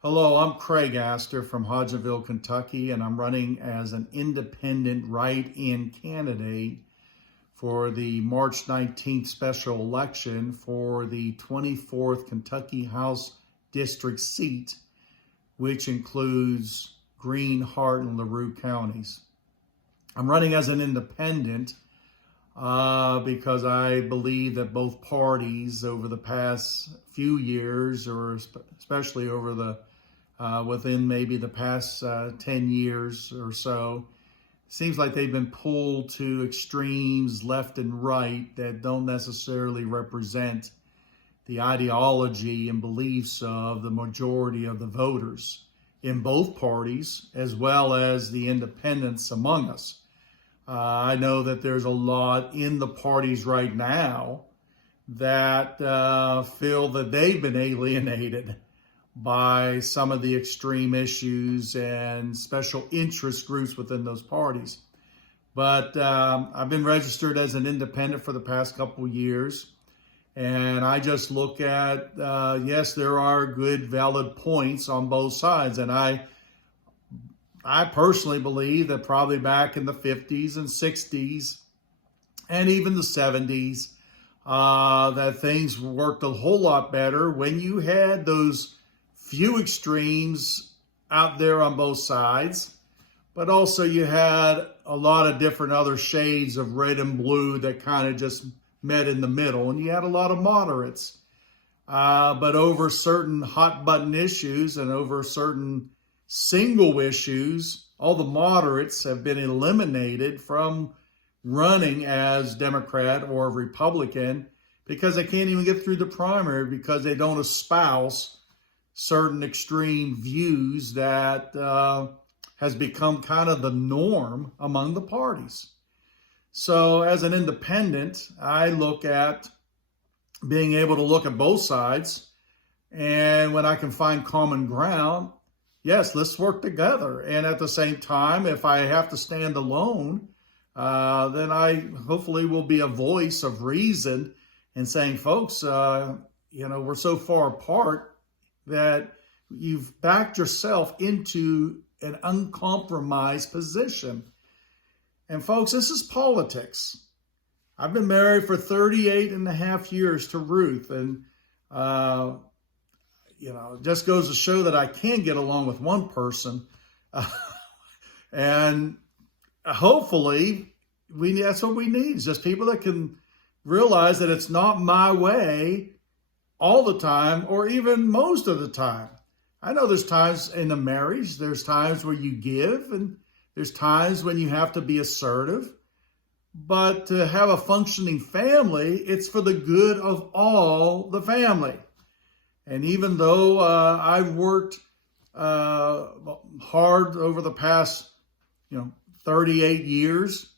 Hello, I'm Craig Astor from Hodgenville, Kentucky, and I'm running as an independent write-in candidate for the March 19th special election for the 24th Kentucky House District seat, which includes Greene, Hart, and LaRue counties. I'm running as an independent because I believe that both parties over the past few years, or especially over the within maybe the past 10 years or so, seems like they've been pulled to extremes left and right that don't necessarily represent the ideology and beliefs of the majority of the voters in both parties, as well as the independents among us. I know that there's a lot in the parties right now that feel that they've been alienated by some of the extreme issues and special interest groups within those parties. But I've been registered as an independent for the past couple of years, and I just look at, yes, there are good, valid points on both sides, and I personally believe that probably back in the 50s and 60s and even the 70s, that things worked a whole lot better when you had those few extremes out there on both sides, but also you had a lot of different other shades of red and blue that kind of just met in the middle, and you had a lot of moderates. But over certain hot button issues and over certain single issues, all the moderates have been eliminated from running as Democrat or Republican because they can't even get through the primary because they don't espouse certain extreme views that has become kind of the norm among the parties. So as an independent, I look at being able to look at both sides, and when I can find common ground, yes, let's work together. And at the same time, if I have to stand alone, then I hopefully will be a voice of reason in saying, folks, we're so far apart that you've backed yourself into an uncompromised position. And folks, this is politics. I've been married for 38 and a half years to Ruth, and it just goes to show that I can get along with one person. And hopefully that's what we need, is just people that can realize that it's not my way all the time, or even most of the time. I know there's times in a marriage, there's times where you give, and there's times when you have to be assertive. But to have a functioning family, it's for the good of all the family. And even though I've worked hard over the past 38 years,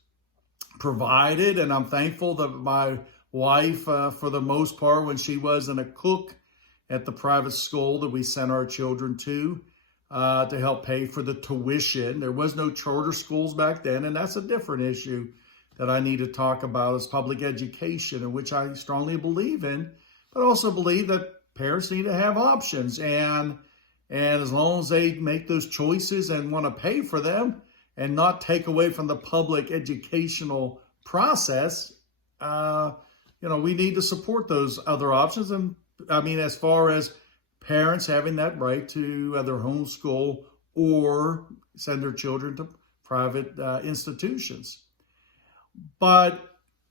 provided, and I'm thankful that my wife, for the most part, when she wasn't a cook at the private school that we sent our children to help pay for the tuition. There was no charter schools back then, and that's a different issue that I need to talk about, is public education, in which I strongly believe in, but also believe that parents need to have options. And as long as they make those choices and want to pay for them and not take away from the public educational process, we need to support those other options. And I mean, as far as parents having that right to either homeschool or send their children to private institutions. But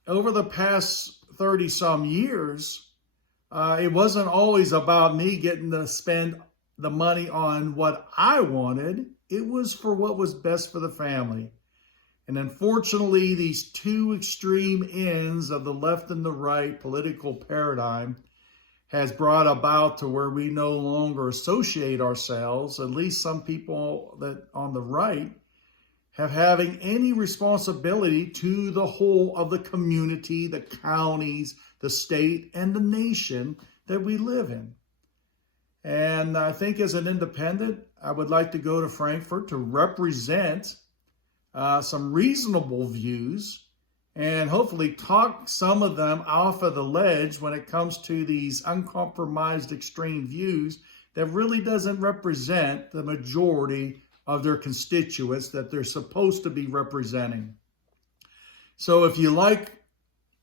over the past 30 some years, it wasn't always about me getting to spend the money on what I wanted. It was for what was best for the family. And unfortunately, these two extreme ends of the left and the right political paradigm has brought about to where we no longer associate ourselves, at least some people that on the right, having any responsibility to the whole of the community, the counties, the state, and the nation that we live in. And I think as an independent, I would like to go to Frankfort to represent some reasonable views and hopefully talk some of them off of the ledge when it comes to these uncompromised extreme views that really doesn't represent the majority of their constituents that they're supposed to be representing. So if you like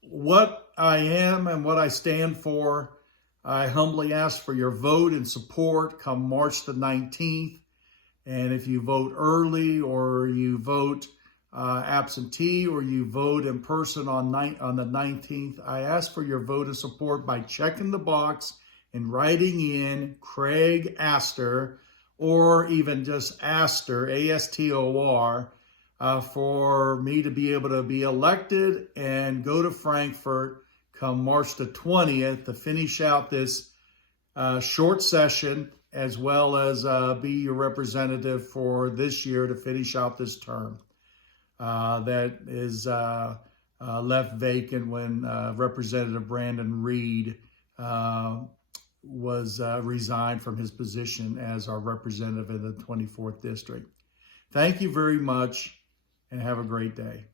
what I am and what I stand for, I humbly ask for your vote and support come March the 19th. And if you vote early or you vote absentee or you vote in person on the 19th, I ask for your vote of support by checking the box and writing in Craig Astor, or even just Astor, A-S-T-O-R, for me to be able to be elected and go to Frankfurt come March the 20th to finish out this short session, as well as be your representative for this year to finish out this term that is left vacant when Representative Brandon Reed was resigned from his position as our representative in the 24th District. Thank you very much, and have a great day.